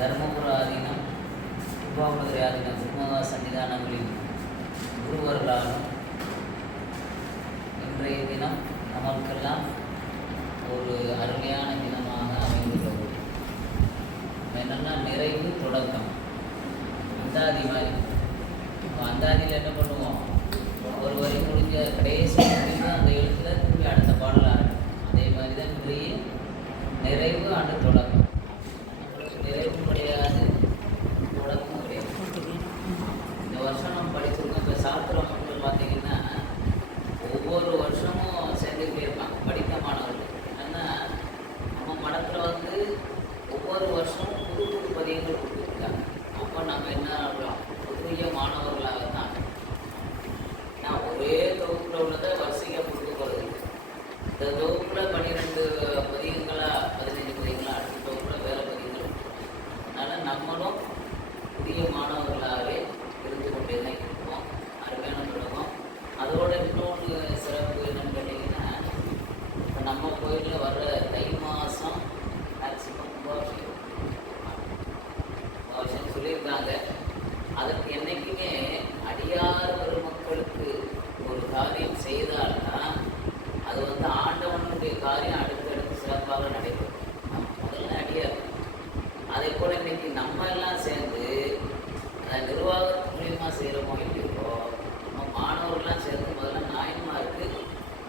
ಧರ್ಮಪುರ ஆதீனம், திருவாவூர் ஆதீனம், சிம்மகா சன்னிதானங்களின் குருவர்களாலும் இன்றைய தினம் நமக்கெல்லாம் ஒரு அருமையான தினமாக அமைந்துள்ளது. என்னென்னா நிறைவு தொடக்கம். அந்தாதி மாதிரி அந்தாதியில் என்ன பண்ணுவோம், ஒரு வரி முடிஞ்ச கடைசி முடிந்து அந்த எழுத்தில் திரும்பி அடுத்த பாடல் ஆரம்பிக்கும். அதே மாதிரி தான் இன்றைய நிறைவு ஆண்டு தொடக்கம். நிறைவு கிடையாது, தொடக்கமும் கிடையாது. இந்த வருஷம் நம்ம படிச்சிருக்கோம். இப்போ சாஸ்திர மக்கள் பார்த்தீங்கன்னா ஒவ்வொரு வருஷமும் சேர்ந்துக்கிட்டே இருப்பாங்க படித்த மாணவர்கள். ஏன்னா நம்ம மடத்தில் வந்து ஒவ்வொரு வருஷமும் புது புது பதியங்கள் கொடுத்துருக்காங்க. அப்போ நம்ம என்ன ஆகலாம், புதிய மாணவர்களாக தான். நான் ஒரே தொகுப்பில் உள்ளதை வரிசையாக கொடுக்க போகிறது. இந்த தொகுப்பில் 12 பதியங்களா 15 பதியங்களா, அடுத்த தொகுப்பில் வேறு பதியங்கள். அதனால் நம்மளும் புதிய மாணவர்களாகவே இருந்து கொண்டே தான் இருக்கோம். அருமையான தொடக்கம். அதோட இன்னொன்று சிறப்பு என்னன்னு கேட்டிங்கன்னா, இப்போ நம்ம கோயிலில் வர்ற தை மாதம் மேக்சிமம் கும்பாபிஷேகம் சொல்லியிருக்காங்க. அதற்கு என்றைக்குமே அடியார் பெருமக்களுக்கு ஒரு காரியம் செய்தால்தான் அது வந்து ஆண்டவனுடைய காரியம் அடுத்தடுத்து சிறப்பாக நடைபெறும். முதல்ல அடியார். அதே போல் இன்னைக்கு நம்ம எல்லாம் சேர்ந்து அதை நிர்வாகத்து மூலியமாக செய்கிறோமோ இல்லையோ, நம்ம மாணவர்கள்லாம் சேர்ந்து முதல்ல நாயன்மாருக்கு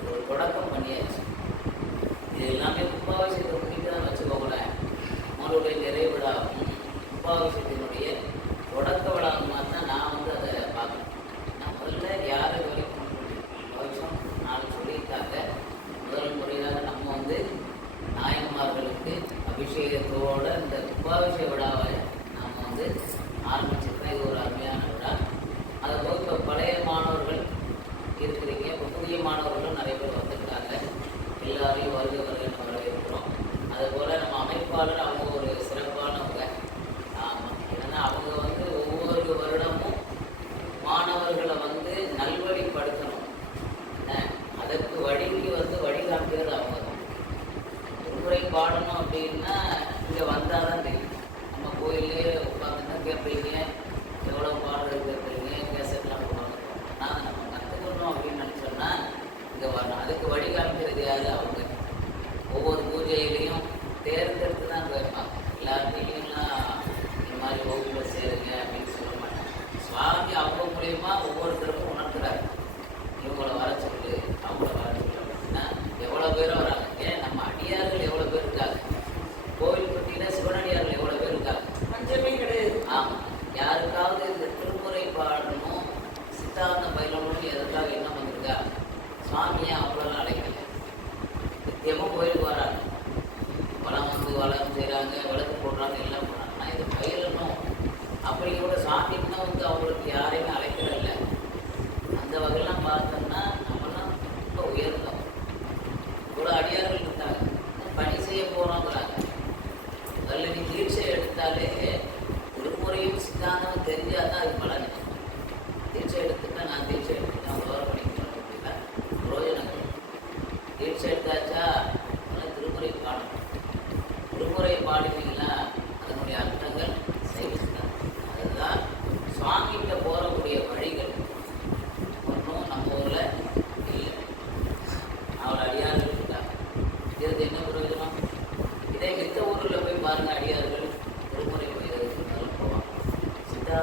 ஒரு தொடக்கம் பண்ணியாச்சு. இது எல்லாமே கும்பாபிஷேகத்தை முன்னிட்டு தான் வச்சுக்கோங்களேன். நம்மளுடைய நிறைவு விழாவும் கும்பாபிஷேகத்தினுடைய தொடக்க விழாவுமா தான் நான் வந்து அதை பார்க்கணும். நான் முதல்ல யாரை வரைக்கும் வருஷம் நாள் சொல்லியிருக்காங்க. முதல் முறையாக நம்ம வந்து நாயன்மார்களுக்கு அபிஷேகத்தோட இந்த கும்பாபிஷேக விழாவை நாம் வந்து ஆரம்பிச்சிருக்கோம். இது ஒரு அருமையான விழா. அதை போய் இப்போ பழைய மாணவர்கள் இருக்கிறீங்க, இப்போ புதிய மாணவர்களும் நிறைய பேர் வந்திருக்காங்க. எல்லாரையும் வருக வருகன்னு வரவேற்கிறோம். அதுபோல் நம்ம அமைப்பாளர் அவங்க ஒரு சிறப்பானவங்க. ஆமாம், ஏன்னா அவங்க வந்து ஒவ்வொரு வருடமும் மாணவர்களை வந்து நல்வழிப்படுத்தணும். அதற்கு வழிக்கு வந்து வழிகாட்டுகிறது அவங்க தான். ஒரு முறை பாடணும் அப்படின்னா இங்கே வந்தால் தான் தெரியும். நம்ம கோயிலே உட்காந்துன்னா கேட்பீங்க, எவ்வளோ பாடல் கேட்பீங்க, கேசட்லாம் போடுவாங்க. ஆனால் நம்ம கற்றுக்கணும் அப்படின்னு நினச்சோம்னா இங்கே வரணும். அதுக்கு வழிகாட்டுறது யார்? அவங்க. ஒவ்வொரு பூஜையிலையும் தேர்ந்தெடுத்து தான் போயிருப்பாங்க. எல்லாத்தையும்லாம் இந்த மாதிரி வகுப்பில் சேருங்க அப்படின்னு சொல்ல மாட்டாங்க. சுவாமி அவங்க மூலயமா ஒவ்வொருத்தருக்கும் உணர்த்துறாரு. இவங்கள வர சொல்லு, அவங்கள வர சொல்லு அப்படின்னா எவ்வளோ பேரும் வராங்க. ஏன் நம்ம அடியார்கள் எவ்வளோ பேர் இருக்காங்க, கோவில் பற்றினா சிவனடியார்கள் எவ்வளோ பேர் இருக்காங்க, பஞ்சமே கிடையாது. ஆமாம், யாருக்காவது இந்த திருமுறை பாடணும் சித்தாந்தம் பயிலணும்னு எதற்காக என்ன வந்திருக்கா? சுவாமியை அவ்வளோலாம் அழைக்கல. நித்தியமாக கோயிலுக்கு வராங்க, வளம் வந்து வளம் செய்கிறாங்க, விளக்கு போடுறாங்க, எல்லாம் போடுறாங்க. ஆனால் இது பயிலணும் அப்படிங்கிற சாமிக்கு தான் வந்து அவங்களுக்கு யாரையுமே அழைக்கிறதில்ல. அந்த வகையெல்லாம் பார்த்தோம்னா நம்மளாம் ரொம்ப உயர்ந்தோம். இவ்வளோ அடியார்கள் இருக்காங்க, பணி செய்ய போகிறோங்கிறாங்க. அதில் நீ தீட்சை எடுத்தாலே திருமுறையும் சித்தாந்தமும் தெரிஞ்சால் தான் அது பலன். தீட்சை எடுத்துட்டா நான் தீட்சை எடுத்துட்டேன் அவ்வளோ பண்ணிக்கிறேன் அப்படின்னா பிரயோஜனங்கள். தீட்சை எடுத்தாச்சா அதனால் திருமுறை பாடணும். திருமுறை பாடினீங்களா அதனுடைய அர்த்தங்கள் செய்விச்சுதான். அதுதான் சுவாமிகிட்ட போகக்கூடிய வழிகள். ஒன்றும் நம்ம ஊரில் இல்லை. அவள் அடியார்கள் இருக்காங்க. இது என்ன பிரயோஜனம்? இதே மித்த ஊரில் போய் பாருங்கள், அடியார்கள் திருமுறை போயிடுறதுக்கு நல்லா போவாங்க. சித்தா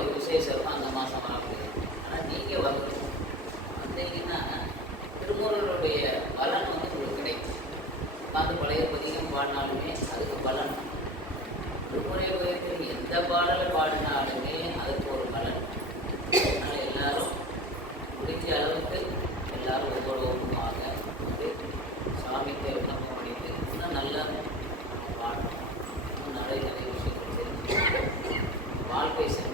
ஒரு விசேஷம் இருக்கும், அந்த மாதம் வர முடியாது. ஆனால் நீங்கள் வரணும், வந்தீங்கன்னா திருமுருகனுடைய பலன் வந்து உங்களுக்கு கிடைக்கும். உட்காந்து பழைய பதிகம் பாடினாலுமே அதுக்கு பலன், திருமுறை பதிகத்தில் எந்த பாடலை பாடினாலுமே அதுக்கு ஒரு பலன். அதனால் எல்லாரும் முடிஞ்ச அளவுக்கு எல்லாரும் ஒவ்வொரு ஒன்றுவாங்க வந்து சாமிக்கு விண்ணப்பம் பண்ணிட்டு இன்னும் நல்லா நம்ம பாடணும், இன்னும் நிறைய விஷயங்கள் தெரிஞ்சு வாழ்க்கை சென்று